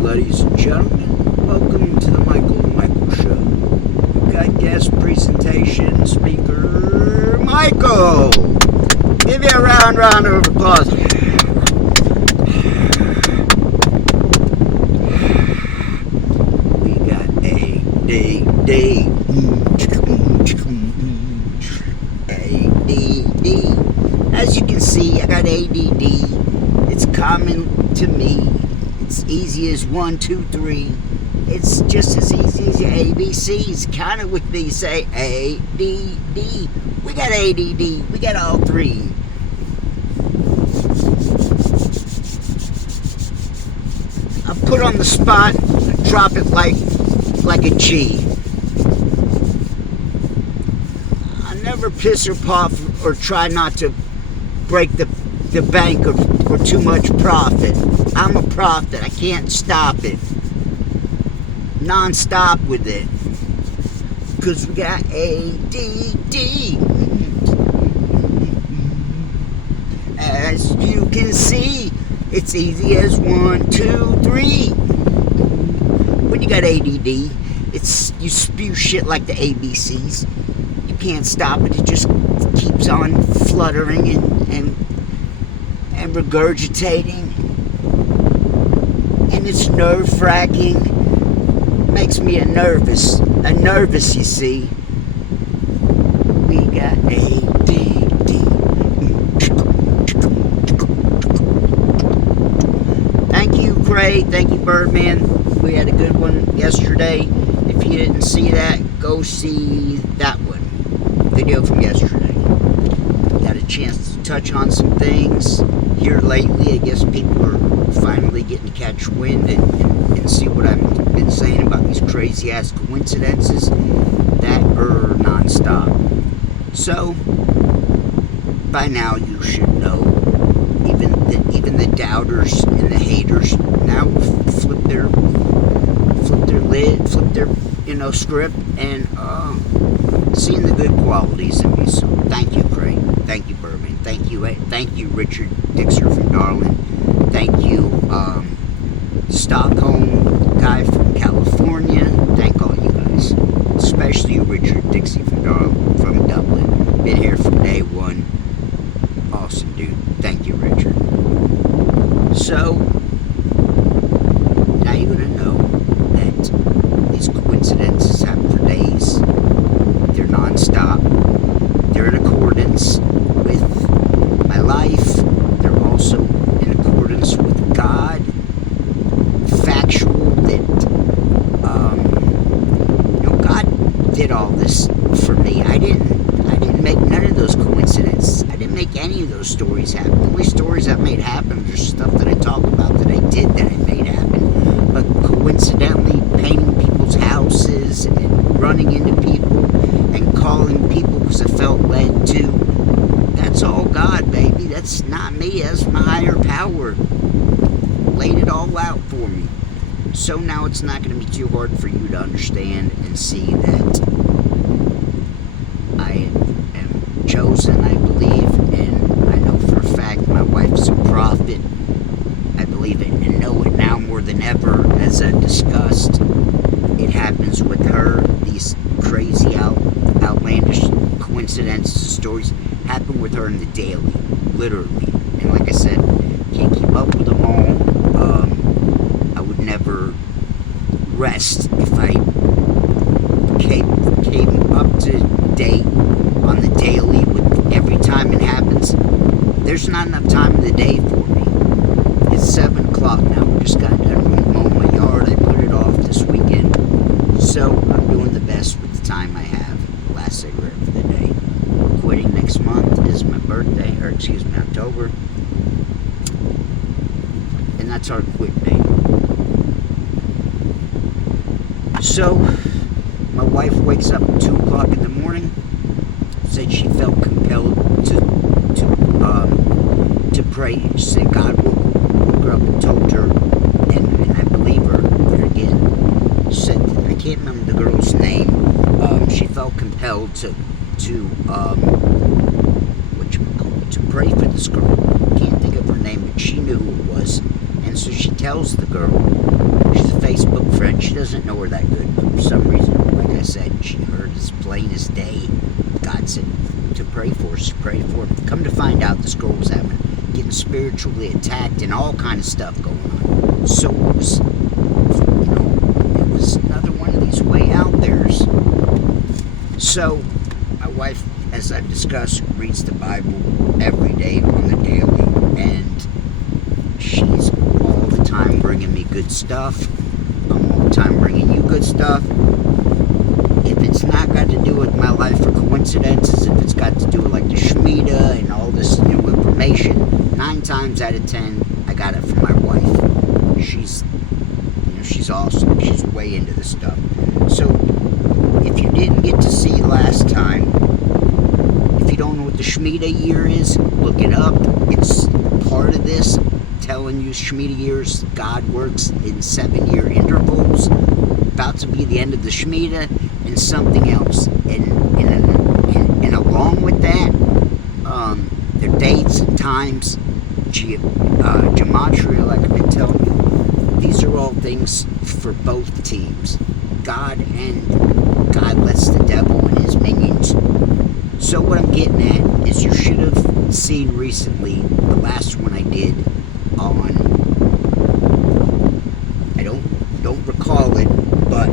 evening, ladies and gentlemen. Welcome to the Michael Show. We've got guest presentation speaker, Michael. Give you a round of applause. We got ADD. As you can see, I got ADD. It's common to me. It's easy as 1, 2, 3. It's just as easy as your ABCs. Count it with me. Say ADD. We got ADD. We got all three. I'll put on the spot, drop it like a G. I never piss or puff or try not to break the bank or too much profit. I'm a prophet. I can't stop it. Non-stop with it. Because we got ADD. As you can see, it's easy as 1, 2, 3. When you got ADD, it's you spew shit like the ABCs. You can't stop it. It just keeps on fluttering and regurgitating. And it's nerve-wracking. Makes me a nervous, you see. We got ADD. Thank you, Craig. Thank you, Birdman. We had a good one yesterday. If you didn't see that, go see that one. Video from yesterday. Got a chance to touch on some things here lately. I guess people are finally getting to catch wind and see what I've been saying about these crazy ass coincidences that are non-stop. So by now you should know. Even the doubters and the haters now flip their script and seeing the good qualities in me. So thank you, Craig. Thank you, Berman. Thank you, Richard Dixer from Darwin. Thank you, Stockholm guy from California. Thank all you guys, especially Richard Dixie from Dublin. Been here from day one. Awesome, dude. Thank you, Richard. So now you're gonna know that these coincidences happen for days. They're non-stop. They're in accordance with my life. They're also in accordance with God. Factual that God did all this for me. I didn't make none of those coincidences. I didn't make any of those stories happen. The only stories I've made happen are just stuff that I talk about that I did that I made happen. But coincidentally painting people's houses and running into people and calling people because I felt led to. That's all God, baby. That's not me. That's my higher power. Laid it all out for me. So now it's not going to be too hard for you to understand and see that I am chosen, I believe, and I know for a fact my wife's a prophet. I believe it and know it now more than ever, as I discussed. It happens with her. These crazy, outlandish coincidences, stories happen with her in the daily, literally. And like I said, can't keep up with them all. I would never rest if I came up to date on the daily with every time it happens. There's not enough time in the day for me. It's 7 o'clock now. We just got done mowing my yard. I put it off this weekend. So I'm doing the best with the time I have. Last cigarette for the day. Quitting next month is my birthday, October. And that's our quit date. So, my wife wakes up at 2 o'clock in the morning, said she felt compelled to pray. She said God woke her up and told her, and I believe her, but again, said, I can't remember the girl's name. She felt compelled to pray for this girl. Can't think of her name, but she knew who it was. And so she tells the girl, she's a Facebook friend, she doesn't know her that good, but for some reason, like I said, she heard as plain as day, God said to pray for her, she prayed for her. Come to find out, this girl was getting spiritually attacked and all kind of stuff going on. So it was, it was another one of these way out there's. So my wife, as I've discussed, reads the Bible every day on the daily, and she's all the time bringing me good stuff. I'm all the time bringing you good stuff. If it's not got to do with my life or coincidences, if it's got to do with like the Shemitah and all this new information, 9 times out of 10, I got it from my wife. She's awesome. She's way into this stuff. So if you didn't get to see last time, if you don't know what the Shemitah year is, look it up. It's part of this, telling you Shemitah years, God works in 7-year intervals. About to be the end of the Shemitah and something else. And along with that, their dates and times, gematria, like I've been telling you, these are all things for both teams. God lets the devil and his minions. So what I'm getting at is, you should have seen recently the last one I did on, I don't recall it, but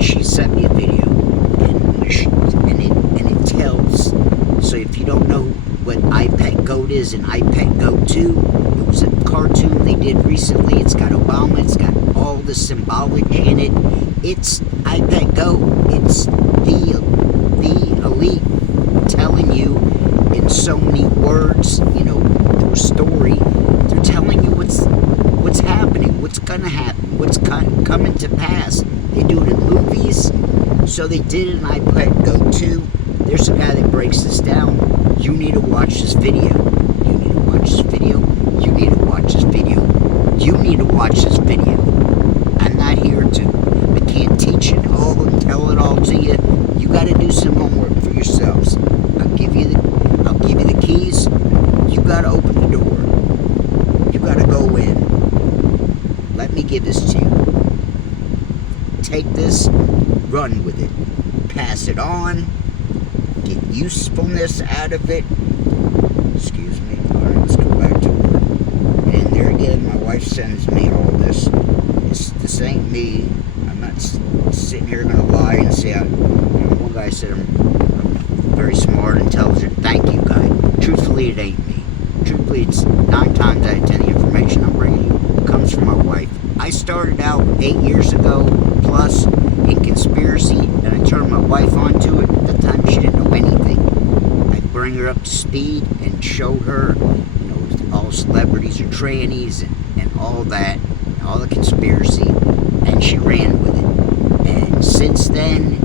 she sent me a video, and it tells. So if you don't know what iPet Goat is and iPet Goat 2, it was a cartoon they did recently. It's got Obama, it's got all the symbology in it. It's iPet Goat. It's the elite telling you in so many words, through a story. They're telling you what's happening, what's gonna happen, what's coming to pass. They do it in movies. So they did it in iPet Goat 2. There's a guy that breaks this down. You need to watch this video. You need to watch this video. You need to watch this video. You need to watch this video. I'm not here I can't teach it all and tell it all to you. You got to do some homework for yourselves. I'll give you the keys. You got to open the door. You got to go in. Let me give this to you. Take this, run with it. Pass it on. Get usefulness out of it. Excuse me. Alright, let's go back to work. And there again, my wife sends me all this. This ain't me. I'm not sitting here going to lie and say, one guy said I'm very smart, intelligent. Thank you, guy. Truthfully, it ain't me. Truthfully, it's 9 times out of 10 the information I'm bringing you comes from my wife. I started out 8 years ago plus in conspiracy, and I turned my wife onto it. At that time, she didn't know anything. I'd bring her up to speed and show her, all celebrities are trannies and all that, and all the conspiracy, and she ran with it. And since then,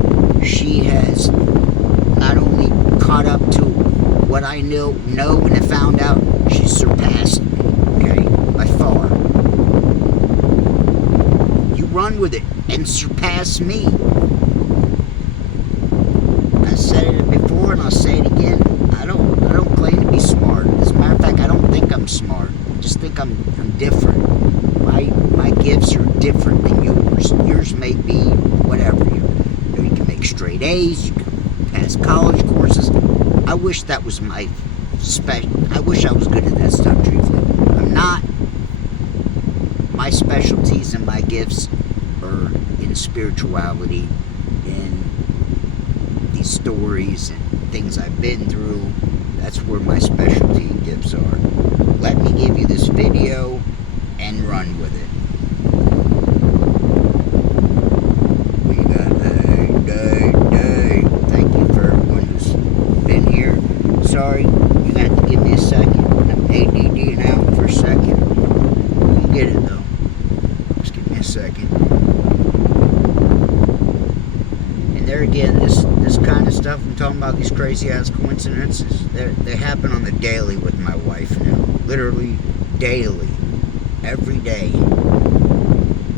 she has not only caught up to what I know and have found out, she's surpassed me, okay, by far. You run with it and surpass me. I said it before and I'll say it again. I don't claim to be smart. As a matter of fact, I don't think I'm smart. I just think I'm different. My gifts are different than yours. Yours may be whatever. You can make straight A's, you can pass college courses. I wish that was my I wish I was good at that stuff, truthfully. I'm not. My specialties and my gifts are in spirituality, in these stories and things I've been through. That's where my specialty and gifts are. Let me give you this video and run with it. We got thank you for everyone who's been here. Sorry, you're gonna have to give me a second. I'm ADD out for a second. We'll get it though. Just give me a second. And there again, this kind of stuff I'm talking about, these crazy ass coincidences, they happen on the daily with my wife now. Literally daily. Every day.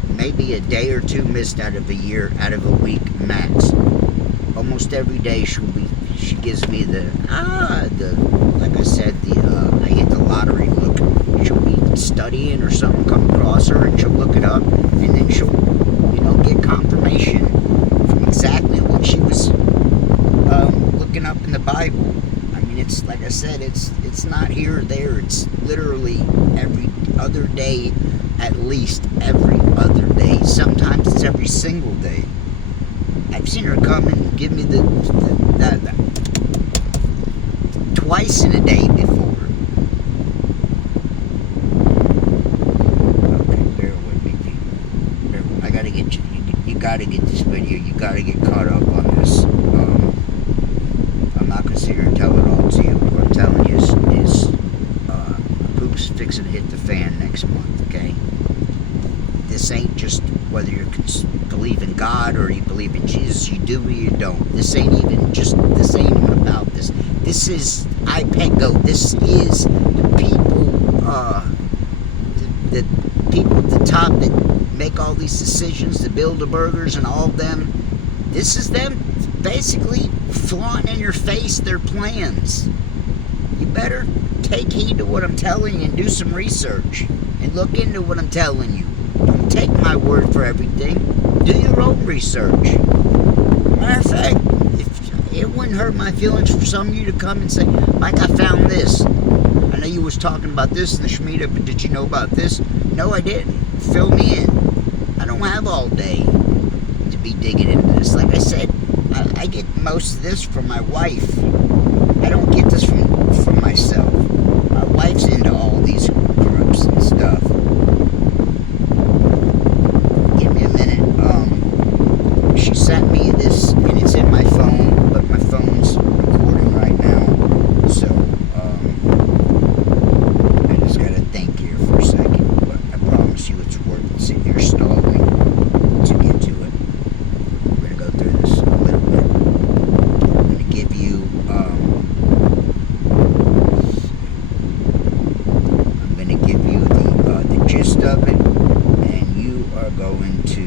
Maybe a day or two missed out of a year, out of a week max. Almost every day she gives me like I said, I hit the lottery look. somebody in or something come across her, and she'll look it up, and then she'll, get confirmation from exactly what she was looking up in the Bible. I mean, it's like I said, it's not here or there. It's literally every other day, at least every other day. Sometimes it's every single day. I've seen her come and give me the twice in a day before. Okay, bear with me, people. I gotta get you gotta get this video. You gotta get caught up on this. I'm not gonna sit here and tell it all to you. What I'm telling you is poop's fixing to hit the fan next month. Okay. This ain't just whether you believe in God or you believe in Jesus, you do or you don't. This ain't even about this. This is iPetGo. This is the people, the people at the top that make all these decisions, the Bilderbergers and all of them. This is them basically flaunting in your face their plans. You better take heed to what I'm telling you and do some research and look into what I'm telling you. Don't take my word for everything. Do your own research. Matter of fact, it wouldn't hurt my feelings for some of you to come and say, Mike, I found this. I know you was talking about this in the Shemitah, but did you know about this? No, I didn't. Fill me in. I don't have all day to be digging into this. Like I said, I get most of this from my wife. I don't get this from myself. My wife's into all these groups and stuff. Give me a minute. She sent me this, and it's in my phone, but my phone's recording right now. So, I just gotta think here for a second. But I promise you it's worth sitting here stalling to get to it. We're gonna go through this a little bit. I'm gonna give you, the gist of it, and you are going to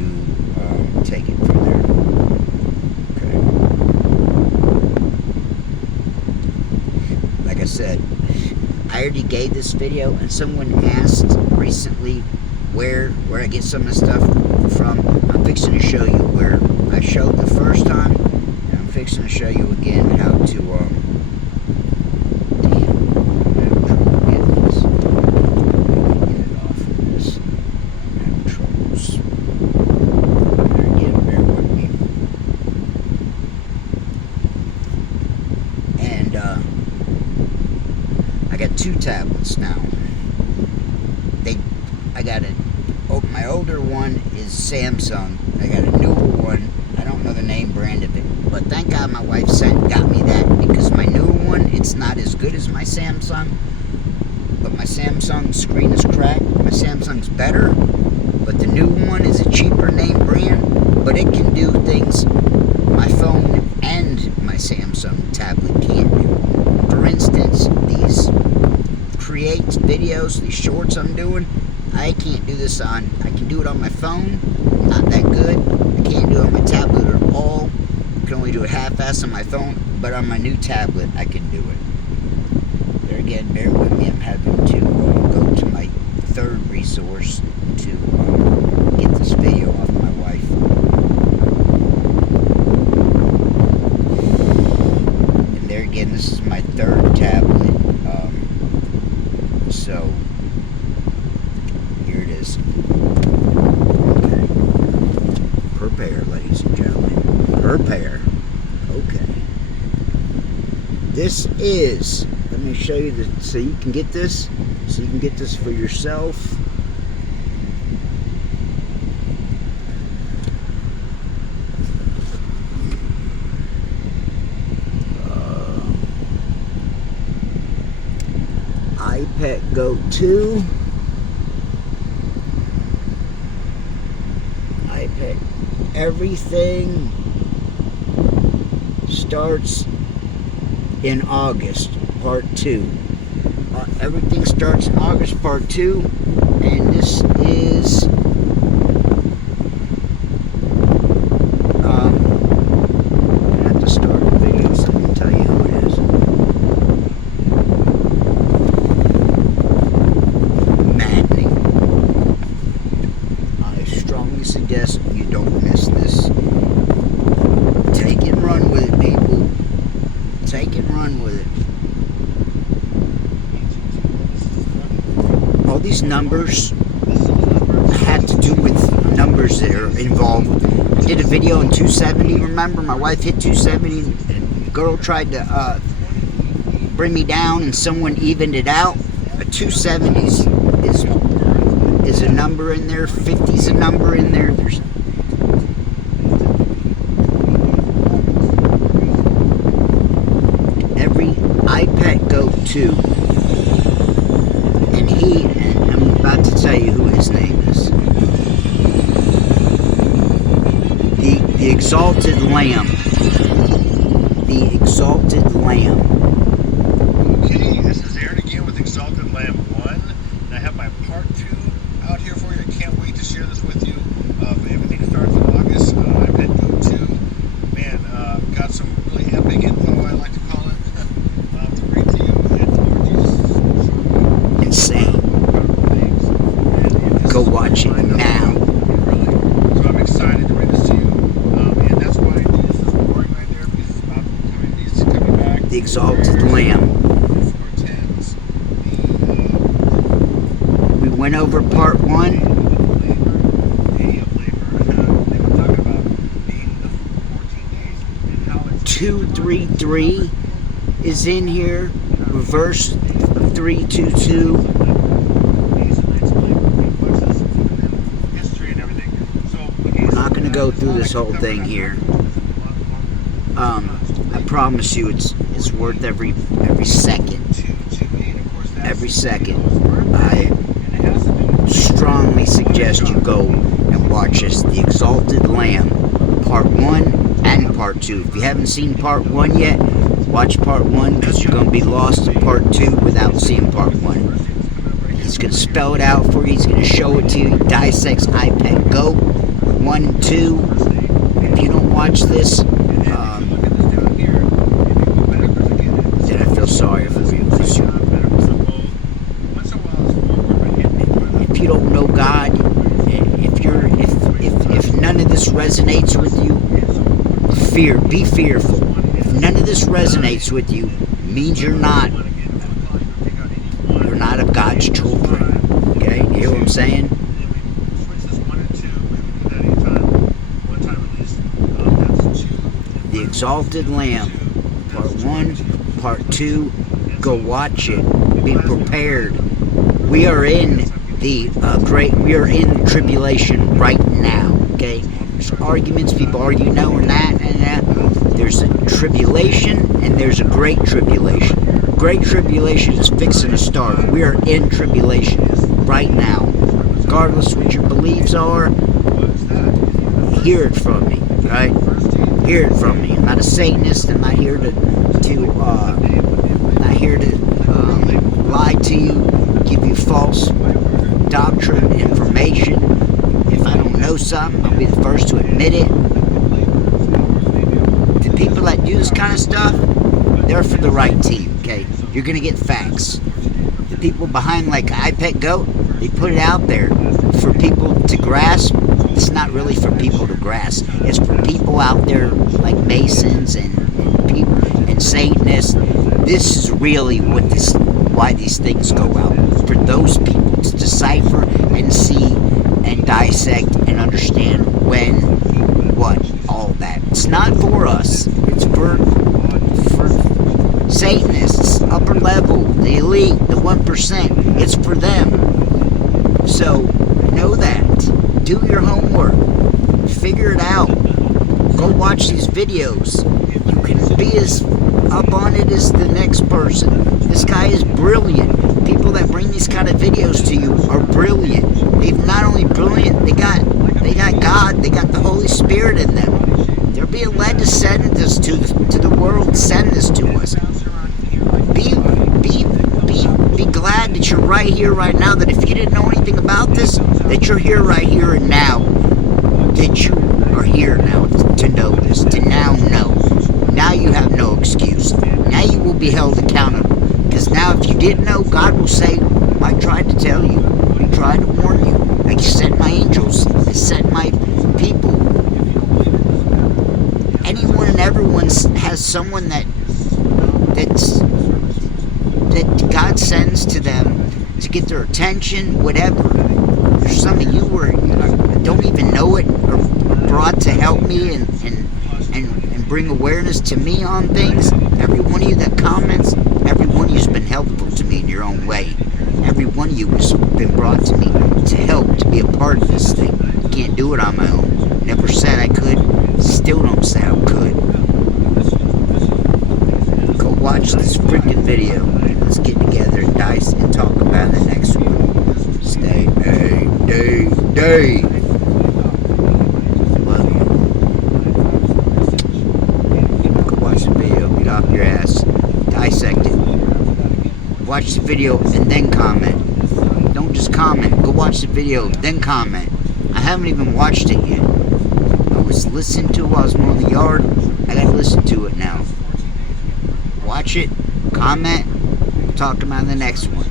take it from there. Okay. Like I said, I already gave this video, and someone asked recently where I get some of the stuff from. I'm fixing to show you where I showed the first time, and I'm fixing to show you again how to I got two tablets now. My older one is Samsung. I got a newer one. I don't know the name brand of it, but thank God my wife got me that, because my newer one, it's not as good as my Samsung. But my Samsung screen is cracked. My Samsung's better, but the new one is a cheaper name brand, but it can do things my phone and my Samsung tablet can't do. For instance, these creates videos, these shorts I'm doing, I can't do this on, I can do it on my phone, not that good. I can't do it on my tablet at all. I can only do it half-assed on my phone, but on my new tablet, I can do it. There again, bear with me, I'm having to go to my third resource to get this video off my wife. And there again, this is my third tablet. So, here it is. Okay. Prepare, ladies and gentlemen. Prepare. Okay. This is, let me show you so you can get this. So you can get this for yourself. iPetGo 2. iPet. Everything starts in August, part 2. Everything starts in August, part 2. And this is I have to start the video so I can tell you who it is. Maddening. suggest you don't miss this. Take and run with it, people. Take and run with it. All these numbers had to do with numbers that are involved. I did a video in 270, remember? My wife hit 270 and a girl tried to bring me down and someone evened it out. A 270s is a number in there, 50's a number in there. There's every iPet Go 2, and I'm about to tell you who his name is. The Exalted Lamb. The Exalted Lamb. Okay, this is Aaron again with Exalted Lamb 1, and I have my part 2 out here for you. I can't wait to share this with you. Everything starts in August. iPet Go 2. Man, got some really epic info, I like to call it, to bring to you. And Lord Jesus, Insane. Go watch it now. so I'm excited to bring this to you. And that's why this is recording right there, because it's about coming, he's coming back. The Exalted Lamb. We went over part 1. 233 is in here. Reverse 322. We're not going to go through this whole thing here. I promise you, it's worth every second. Every second. I strongly suggest you go and watch this. The Exalted Lamb, part 1 and part 2. If you haven't seen part 1 yet, watch part 1, because you're going to be lost in part 2 without seeing part 1. He's going to spell it out for you. He's going to show it to you. He dissects iPet Go 1 and 2. If you don't watch this, then I feel sorry for you. If you don't know God, if none of this resonates with you, be fearful. If none of this resonates with you, it means you're not of God's children. Okay, you hear what I'm saying? The Exalted Lamb, part 1, part 2. Go watch it. Be prepared. We are in the we are in tribulation right now. Okay, there's arguments. People argue no and that and that. There's a tribulation and there's a great tribulation. Great tribulation is fixing to start. We are in tribulation right now. Regardless what your beliefs are, hear it from me, right? Hear it from me. I'm not a Satanist. I'm not here to lie to you, give you false doctrine, information. If I don't know something, I'll be the first to admit it. The people that do this kind of stuff, they're for the right team, okay? You're going to get facts. The people behind, like iPet Go, they put it out there for people to grasp. It's not really for people to grasp. It's for people out there like Masons and people and Satanists. This is really why these things go out. For those people to decipher and see and dissect and understand when, what, all that. It's not for us. It's for Satanists, upper level, the elite, the 1%. It's for them. So, know that. Do your homework. Figure it out. Go watch these videos. You can be as up on it as the next person. This guy is brilliant. People that bring these kind of videos to you are brilliant. They're not only brilliant, they got God, they got the Holy Spirit in them. They're being led to send this to the world, send this to us. Be glad that you're right here, right now, that if you didn't know anything about this, that you're here right here and now. That you are here now to know this, to now know. Now you have no excuse. Now you will be held accountable. Because now if you didn't know, God will say, I tried to tell you. I tried to warn you. I sent my angels. I sent my someone that God sends to them to get their attention, whatever. There's some of you where I don't even know it, or brought to help me and bring awareness to me on things. Every one of you that comments, every one of you has been helpful to me in your own way. Every one of you has been brought to me to help, to be a part of this thing. Can't do it on my own. Never said I could, still don't say I could. Go watch this freaking video. Let's get together and dice and talk about the next one. Stay, day. Love you. Go watch the video. Get off your ass. Dissect it. Watch the video and then comment. Don't just comment. Go watch the video, then comment. I haven't even watched it yet. I was listening to it while I was mowing the yard. I gotta listen to it now. Watch it, comment, talk about the next one.